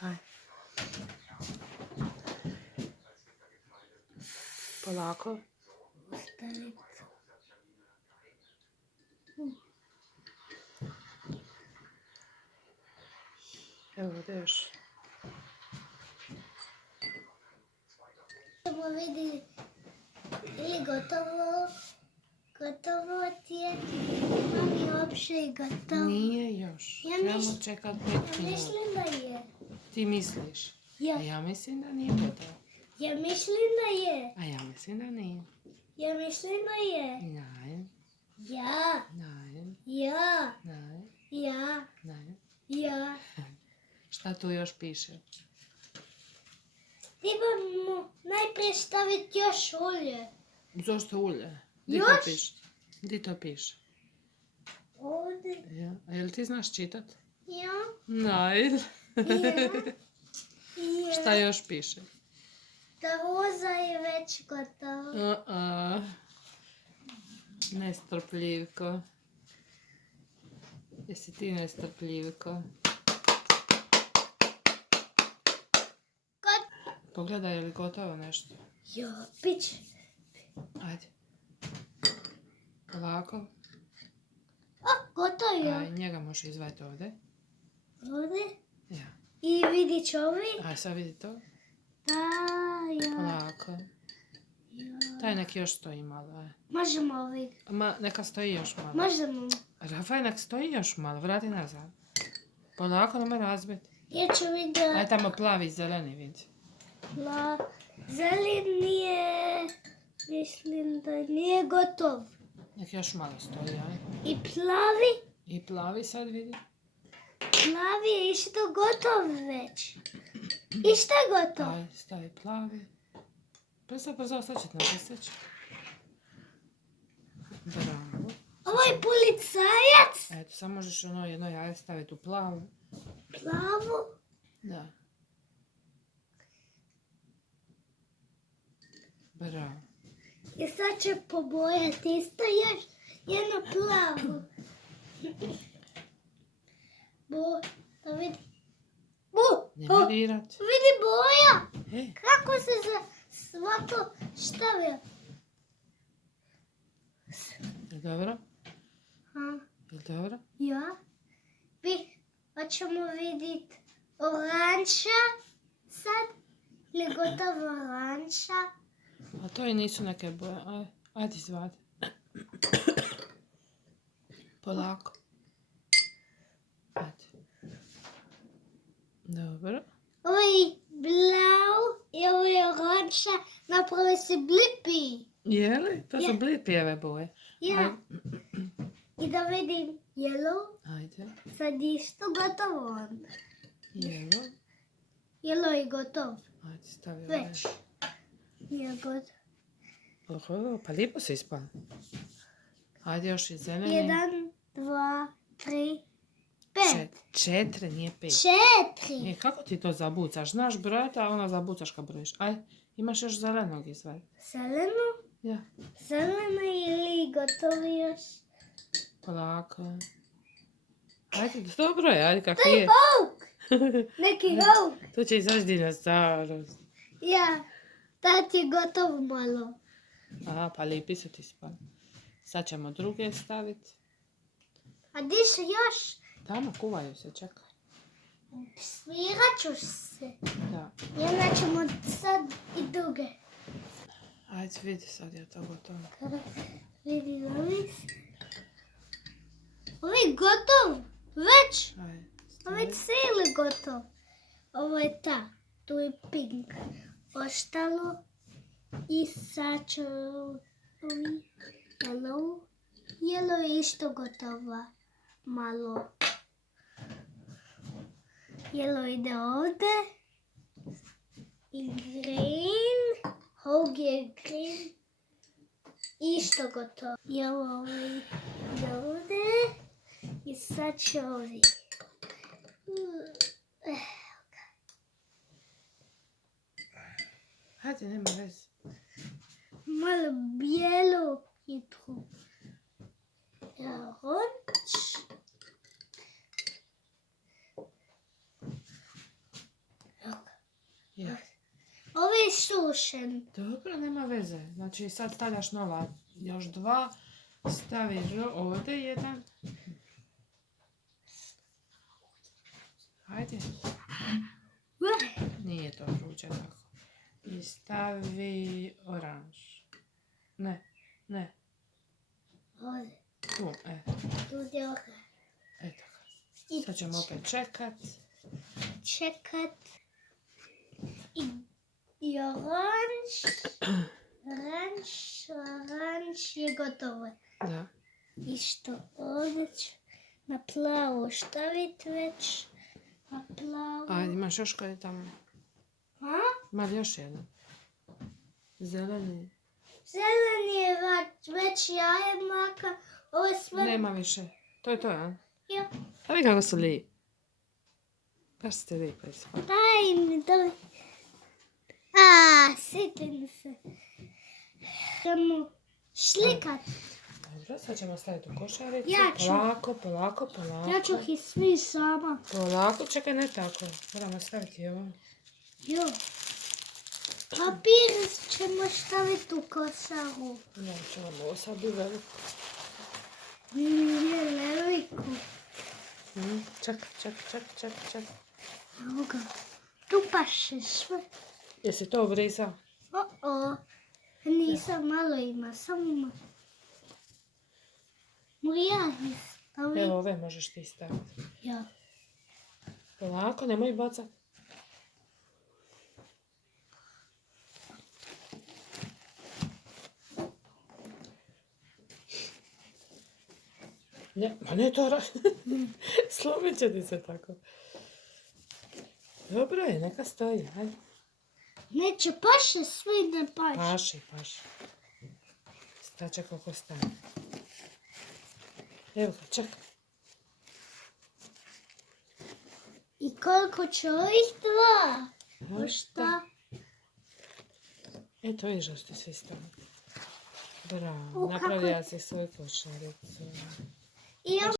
Aj. Polako. Ostaviti. Evo ovdje još. Ćemo vidjeti ili gotovo ti je, ima li uopće i gotovo. Nije još. Trebamo čekat 5 minuta. Mislim da je. Ti misliš? Ja. A ja mislim da nije gotovo. Ja mislim da je. A ja mislim da nije. Ja mislim da je. Nej. Ja. Nej. Ja. Nej. Ja. Nej. Ja. Šta tu još piše? Trebamo najprije staviti još ulje. Zašto ulje? Još? Gdje to piše? Ovdje. Ja. A jel ti znaš čitat? Ja. Nej. Ja. Šta još piše? Da roza je već gotova. Nestrpljivko. Jesi ti nestrpljivko? Pogledaj je li gotovo nešto. Ja, pić. Ajde. Polako. Gotovo je. Aj, njega možeš izvajati ovdje. Ovdje. Ja. I vidi čovi. Aj, sad vidi to. Da, ja. Polako. Ja. Taj nek još stoji malo. Aj. Možemo ovdje. Ma, neka stoji još malo. Možemo. Rafaj, nek stoji još malo. Vrati nazad. Polako, nemoj razbiti. Ja ću vidjeti. Aj, tamo plavi i zeleni vidi. Zeleni je, mislim da nije gotov. Nek još malo stoji, aj. I plavi? I plavi sad vidi. Plavi je isto gotov već. Isto je gotov. Aj, stavi plavi. Brzo, ostaćete na piseći. Bravo. Ovo je policajac. Eto, sad možeš jedno jaje staviti u plavu. Plavu. Da. Bravo. I sad će pobojati isto još jednu plavu. Da vidi. Nemoj dirat. Vidi boja. E, Kako se za svako stavlja? je dobro? Ha, Je dobro? ja. Hoćemo vidjeti oranža sad. Ili gotova oranža. A to i nisu neke boje. Ajde izvadi. Polako. Ajde. Dobro. Ovo je blau i ovo je oranža. Naprave se blipi. Je li? To su Je. blipijeve boje. Ja. I da vidim yellow. Ajde. Sad isto gotovo onda. Jevo. Yellow je gotov. Ajde, stavi ovaj. Već. Nije gotov. Oho, pa lijepo se ispala. Ajde još i zeleni. 1, 2, 3, 5. 4, nije 5. 4. Kako ti to zabucaš? Znaš brojati, a ona zabucaš kad brojiš. Aj, imaš još zelenog izvaj. Zeleno? Ja. Zeleno ili gotovo još? Polako. Ajde, dobro je, ajde kako To je je. pauk. Neki pauk. Tu će izaći dinosaurus. Ja. Tad je gotovo malo. Aha, pa lijepi su ti spali. Sad ćemo druge staviti. A di se još? Tamo kuvaju se, čekaj. Svirat ću se. Da. I onda ćemo sad i druge. Ajde, vidi sad je to gotovo. Vidi, ovi. Ovo je gotov. Već. Ajde. Ovo je cijeli gotov. Ovo je ta. Tu je pink. Ostalo. I sad ću ovi. Yellow. Yellow je isto gotova. Malo. Yellow ide ovdje. I green. Ovdje je green. Isto gotovo. Yellow ide ovdje. I sad će ovi. Hajde, nema veze. Malo bijelo i tu. Oranž. Je. Ovo je sušen. Dobro, nema veze. Znači sad stavljaš nova. Još 2. Staviš ovdje jedan. Hajde. Nije to vruće tako. I stavi oranž. Ne. Ovdje. Tu, Tu je oranž. eto. Sad ćemo opet čekat. I oranž. Oranž je gotovo. Da. I što ovdje ću na plavo staviti već. Na plavo. A imaš još koji je tamo? A? Ima li još jedan? Zeleni. Zeleni je već jaje mlaka. Ovo je sve... Nema više. To je to, a? Ja. A vi kako su lijepi. Baš ste lijepi. Daj mi, daj. Sitim se. Ćemo šlikat. Dobro, sad ćemo staviti u košaricu. Ja ću. Polako. Ja ću ih svi sama. Polako, čekaj, ne tako. Moramo staviti ovo. Jo. Papir ćemo staviti u košaru. Ja ću vam ovo sad u veliku. Nije veliku. Čekaj. Evo ga. Tu paše sve. Jesi to obrisao? Nisam, malo ima, samo malo. Mogu ja ih staviti? Evo ove možeš ti staviti. Ja. Polako, nemoj bacat. Ne to slomit će ti se tako. Dobro je, neka stoji. Ajde. Neće paše, sve ne paše. Paši. Staće koliko stane. Evo ga, čekaj. I koliko će ovih 2? Šta? To je što ti svi stavili. Bravo, napravila si svoju košaricu. I ja